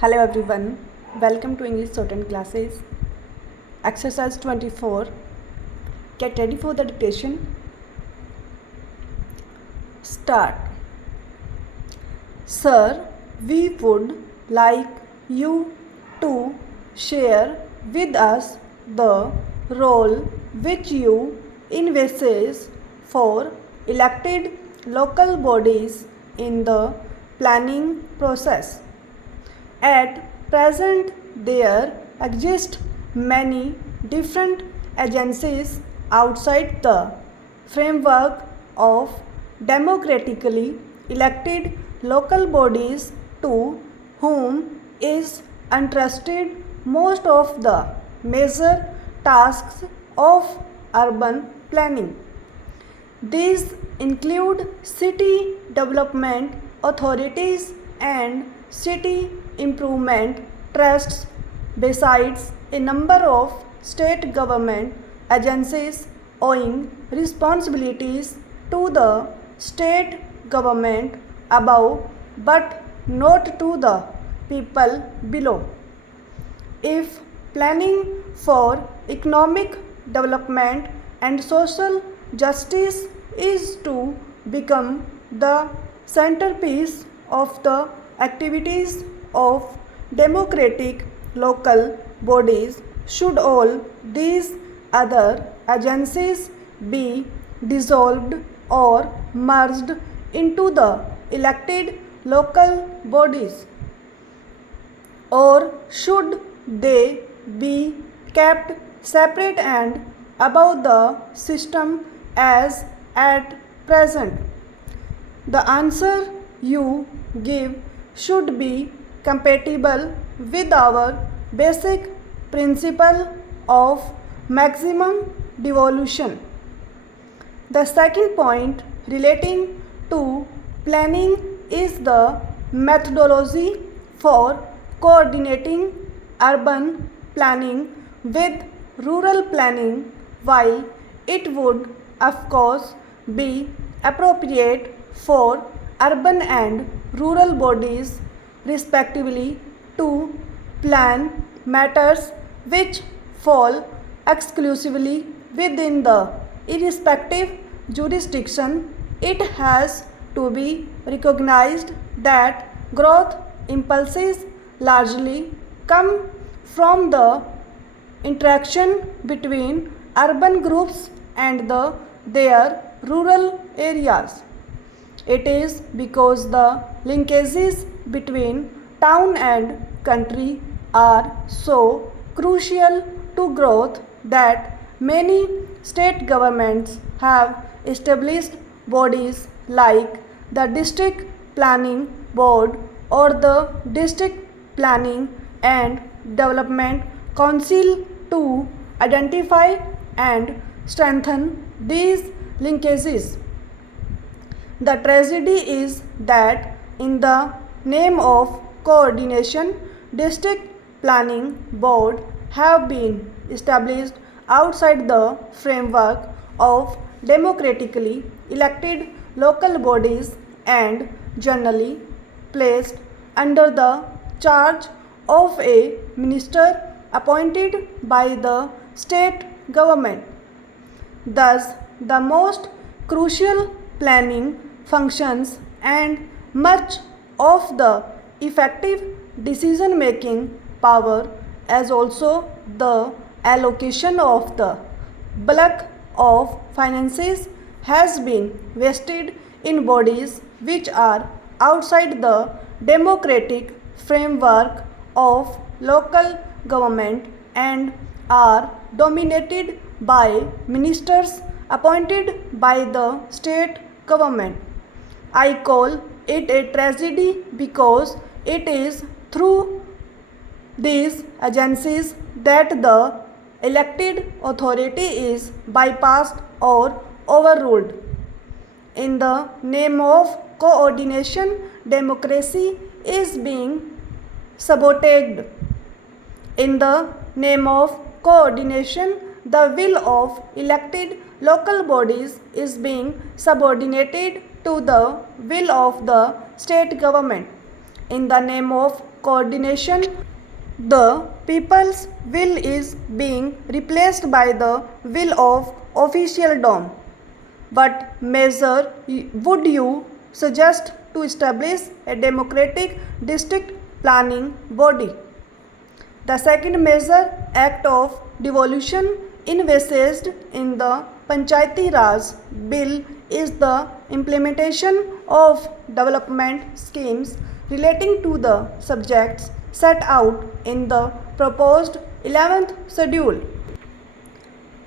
Hello everyone, welcome to English Shorthand classes. Exercise 24. Get ready for the dictation. Start. Sir, we would like you to share with us the role which you envisage for elected local bodies in the planning process. At present, there exist many different agencies outside the framework of democratically elected local bodies to whom is entrusted most of the major tasks of urban planning. These include city development authorities and city improvement trusts, besides a number of state government agencies owing responsibilities to the state government above but not to the people below. If planning for economic development and social justice is to become the centerpiece of the activities of democratic local bodies, should all these other agencies be dissolved or merged into the elected local bodies? Or should they be kept separate and above the system as at present? The answer you give should be compatible with our basic principle of maximum devolution. The second point relating to planning is the methodology for coordinating urban planning with rural planning. While it would of course be appropriate for urban and rural bodies respectively to plan matters which fall exclusively within the irrespective jurisdiction, it has to be recognized that growth impulses largely come from the interaction between urban groups and their rural areas. It is because the linkages between town and country are so crucial to growth that many state governments have established bodies like the District Planning Board or the District Planning and Development Council to identify and strengthen these linkages. The tragedy is that in the name of coordination, district planning board have been established outside the framework of democratically elected local bodies and generally placed under the charge of a minister appointed by the state government. Thus, the most crucial planning functions and much of the effective decision making power, as also the allocation of the bulk of finances, has been vested in bodies which are outside the democratic framework of local government and are dominated by ministers appointed by the state government. I call it a tragedy because it is through these agencies that the elected authority is bypassed or overruled. In the name of coordination, democracy is being sabotaged. In the name of coordination, the will of elected local bodies is being subordinated to the will of the state government. In the name of coordination. The people's will is being replaced by the will of officialdom. What measure would you suggest to establish a democratic district planning body? The second major act of devolution envisaged in the Panchayati Raj Bill is the implementation of development schemes relating to the subjects set out in the proposed 11th schedule.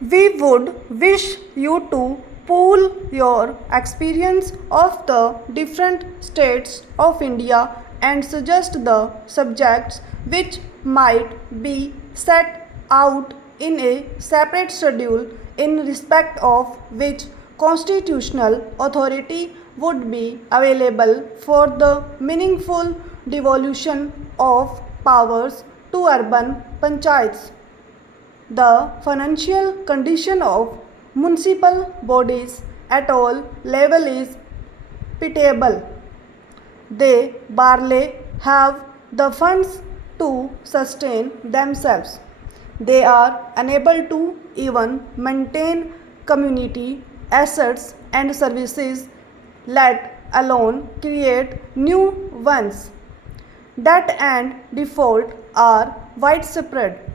We would wish you to pool your experience of the different states of India and suggest the subjects which might be set out in a separate schedule in respect of which constitutional authority would be available for the meaningful devolution of powers to urban panchayats. The financial condition of municipal bodies at all levels is pitiable. They barely have the funds to sustain themselves. They are unable to even maintain community assets and services, let alone create new ones. Debt and default are widespread.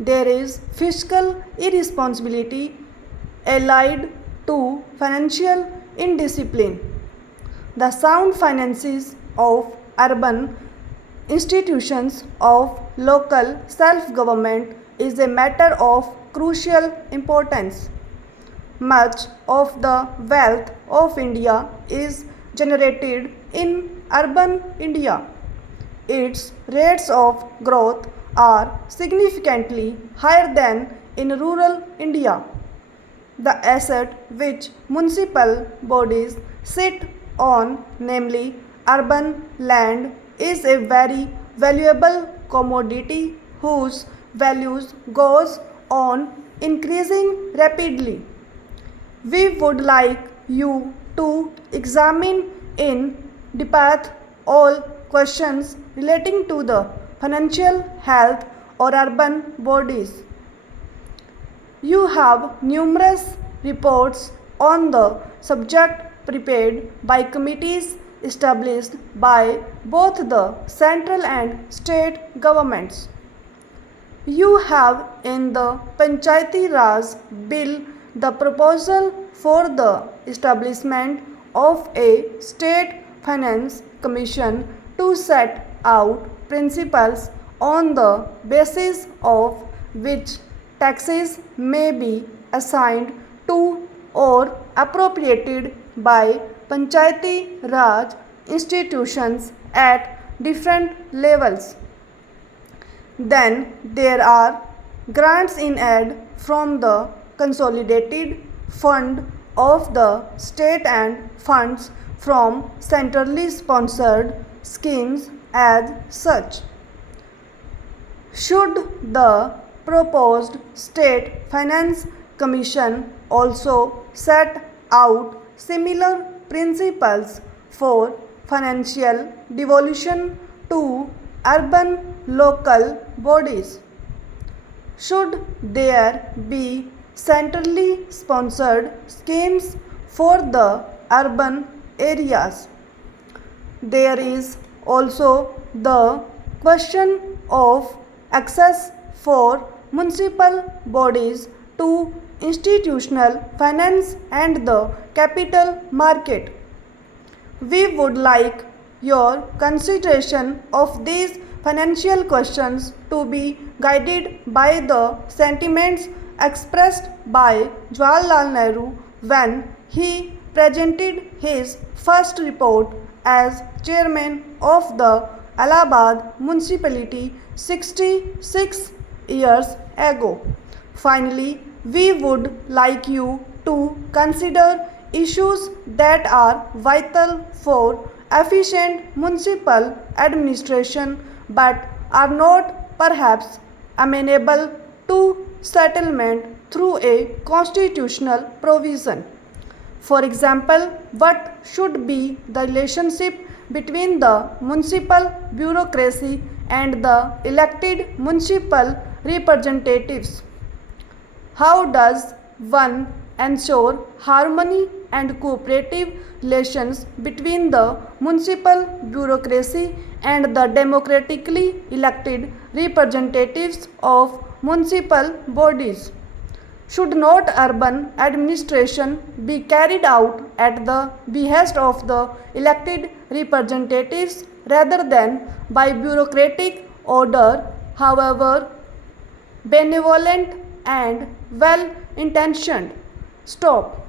There is fiscal irresponsibility allied to financial indiscipline. The sound finances of urban institutions of local self-government is a matter of crucial importance. Much of the wealth of India is generated in urban India. Its rates of growth are significantly higher than in rural India. The asset which municipal bodies sit on, namely urban land, is a very valuable commodity whose values goes on increasing rapidly. We would like you to examine in depth all questions relating to the financial health or urban bodies. You have numerous reports on the subject prepared by committees established by both the central and state governments. You have in the Panchayati Raj Bill the proposal for the establishment of a state finance commission to set out principles on the basis of which taxes may be assigned to or appropriated by Panchayati Raj institutions at different levels. Then there are grants in aid from the consolidated fund of the state and funds from centrally sponsored schemes as such. Should the proposed state finance commission also set out similar principles for financial devolution to urban local bodies? Should there be centrally sponsored schemes for the urban areas? There is also the question of access for municipal bodies to institutional finance and the capital market. We would like your consideration of these financial questions to be guided by the sentiments expressed by Jawaharlal Nehru when he presented his first report as chairman of the Allahabad municipality 66 years ago. Finally, we would like you to consider issues that are vital for efficient municipal administration but are not perhaps amenable to settlement through a constitutional provision. For example, what should be the relationship between the municipal bureaucracy and the elected municipal representatives? How does one ensure harmony and cooperative relations between the municipal bureaucracy and the democratically elected representatives of municipal bodies? Should not urban administration be carried out at the behest of the elected representatives rather than by bureaucratic order, however benevolent and well intentioned? Stop.